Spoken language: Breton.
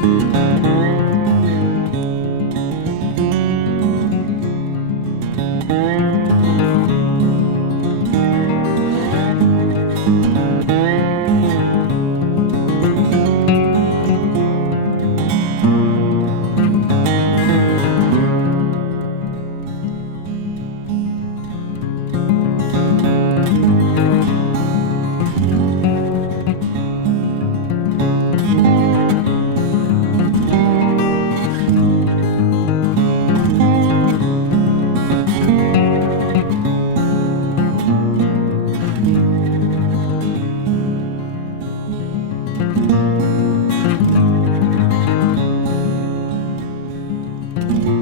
Thank you. Thank you.